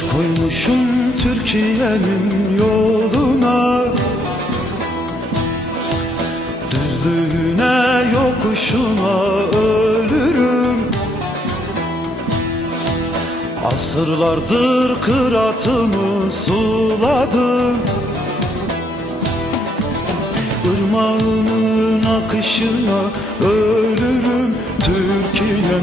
taş koymuşum Türkiye'nin yoluna Düzlüğüne yokuşuna ölürüm Asırlardır kıratımı suladım Irmağının akışına ölürüm Türkiye'nin